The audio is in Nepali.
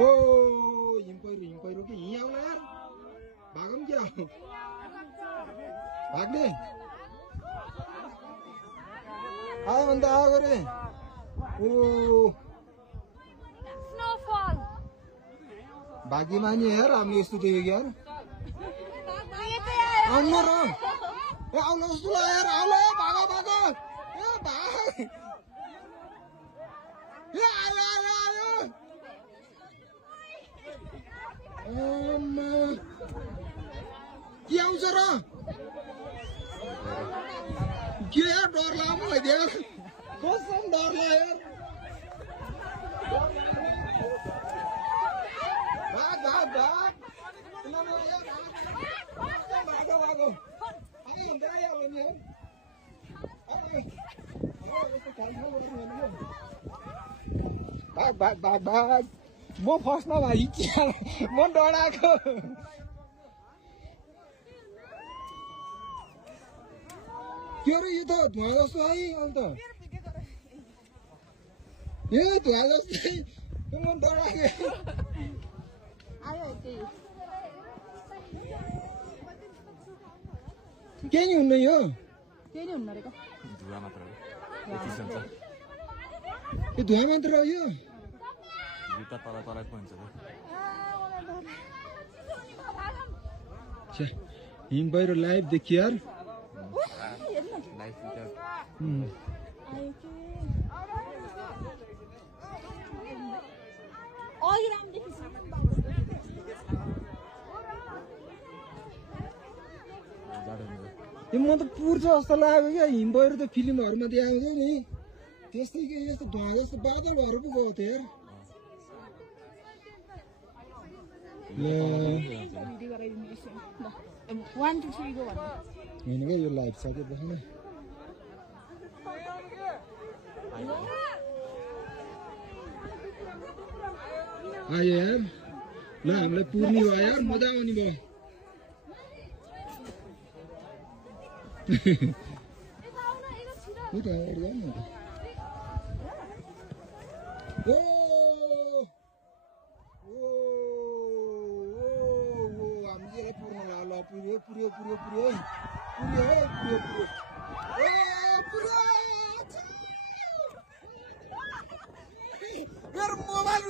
ओ हिम पहिरो कि यहीँ आउला यार भागौँ क्या भाग्ने आयो भने त आएको रे ओ भाग्यमानी यार हामीले यस्तो देखेको यार आउनु र ए आउनु जस्तो लाग्यो यार आउला भागो भागो ए भाग ए आयो आयो आयो के आउँछ र के यार डर लाग्यो मलाई यार कसम डर लाग्यो यार भाग भाग भाग भागो भागो आयो हुन्छ आइहाल्यो नि भाग भाग भाग भाग म फर्स्टमा भाइ म डराएको के अरे यो त धुवा जस्तो है अन्त ए धुवा जस्तै म डराएको केही नि हुन्न यो केही नि हुन्न रे धुवा मात्र हो यो धुवा मात्र हो यो जुत्ता तल तलै पन्छ हिम पहिरो लाइभ देखियो यार यो म त पुर्छ जस्तो लाग्यो क्या हिम पहिरो त फिल्महरूमा देखाउँछ नि त्यस्तै के यस्तो धुवा जस्तो बादलहरू पो गएको थियो यार होइन क्या यो लाइभ सके देखाउन आयो यार ल हामीलाई पुर्ने भयो यार मजा आउने भयो हामीले पुर्न ल पुर्यो पुर्यो पुर्यो पुर्यो पुर्यो पुर्यो पुर्यो मेरो मोबाइल